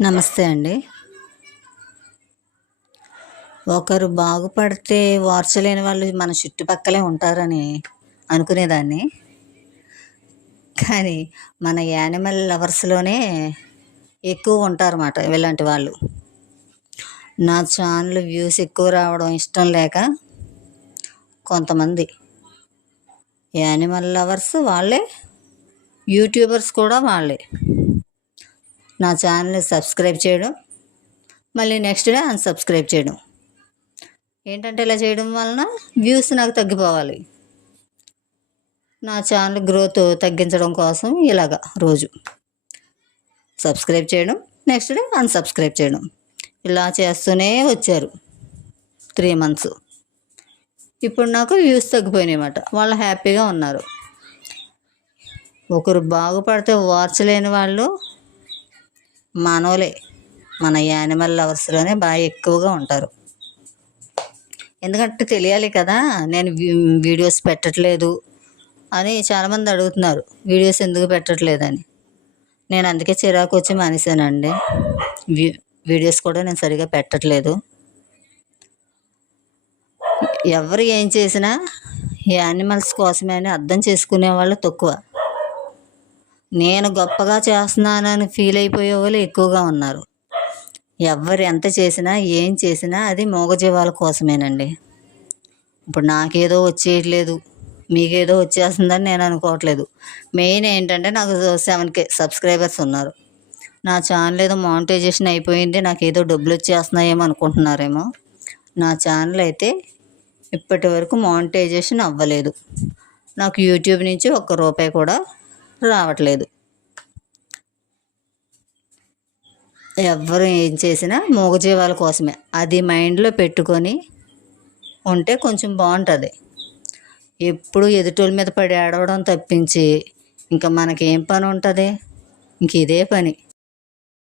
నమస్తే అండి. ఒకరు బాగుపడితే ఓర్చలేని వాళ్ళు మన చుట్టుపక్కలే ఉంటారని అనుకునేదాన్ని. కానీ మన యానిమల్ లవర్స్‌లోనే ఎక్కువ ఉంటారన్నమాట ఇలాంటి వాళ్ళు. నా ఛానల్ వ్యూస్ ఎక్కువ రావడం ఇష్టం లేక కొంతమంది యానిమల్ లవర్స్ వాళ్ళే, యూట్యూబర్స్ కూడా వాళ్ళే. నా ఛానల్‌ని సబ్స్క్రైబ్ చేయడం, మళ్ళీ నెక్స్ట్ డే అన్‌సబ్స్క్రైబ్ చేయడం. ఏంటంటే ఇలా చేయడం వలన వ్యూస్ నాకు తగ్గిపోవాలి. నా ఛానల్ గ్రోత్ తగ్గించడం కోసం ఇలాగా రోజు సబ్స్క్రైబ్ చేయడం, నెక్స్ట్ డే అన్‌సబ్స్క్రైబ్ చేయడం. ఇలా చేస్తూనే వచ్చారు 3 మంత్స్. ఇప్పుడు నాకు వ్యూస్ తగ్గిపోయినాయన్నమాట. వాళ్ళు హ్యాపీగా ఉన్నారు. ఒకరు బాగుపడితే ఓర్చలేని వాళ్ళు మనోలే. మన యానిమల్ లవర్స్‌లోనే బాగా ఎక్కువగా ఉంటారు. ఎందుకంటే తెలియాలి కదా, నేను వీడియోస్ పెట్టట్లేదు అని చాలామంది అడుగుతున్నారు. వీడియోస్ ఎందుకు పెట్టట్లేదని. నేను అందుకే చిరాకు వచ్చి మానేశానండి. వీడియోస్ కూడా నేను సరిగా పెట్టట్లేదు. ఎవరు ఏం చేసినా యానిమల్స్ కోసమే అని అర్థం చేసుకునే వాళ్ళు తక్కువ. నేను గొప్పగా చేస్తున్నానని ఫీల్ అయిపోయే వాళ్ళు ఎక్కువగా ఉన్నారు. ఎవరు ఎంత చేసినా ఏం చేసినా అది మూగజీవాల కోసమేనండి. ఇప్పుడు నాకేదో వచ్చేయట్లేదు, మీకేదో వచ్చేస్తుందని నేను అనుకోవట్లేదు. మెయిన్ ఏంటంటే నాకు 7K సబ్స్క్రైబర్స్ ఉన్నారు. నా ఛానల్ ఏదో మానిటైజేషన్ అయిపోయింది, నాకేదో డబ్బులు వచ్చేస్తున్నాయేమో అనుకుంటున్నారేమో. నా ఛానల్ అయితే ఇప్పటి వరకు మానిటైజేషన్ అవ్వలేదు. నాకు యూట్యూబ్ నుంచి ఒక్క రూపాయి కూడా రావట్లేదు. ఎవరు ఏం చేసినా మూగజీవాల కోసమే. అది మైండ్లో పెట్టుకొని ఉంటే కొంచెం బాగుంటుంది. ఎప్పుడు ఎదుటోళ్ళ మీద పడి ఏడవడం తప్పించి ఇంకా మనకేం పని ఉంటుంది? ఇంక ఇదే పని.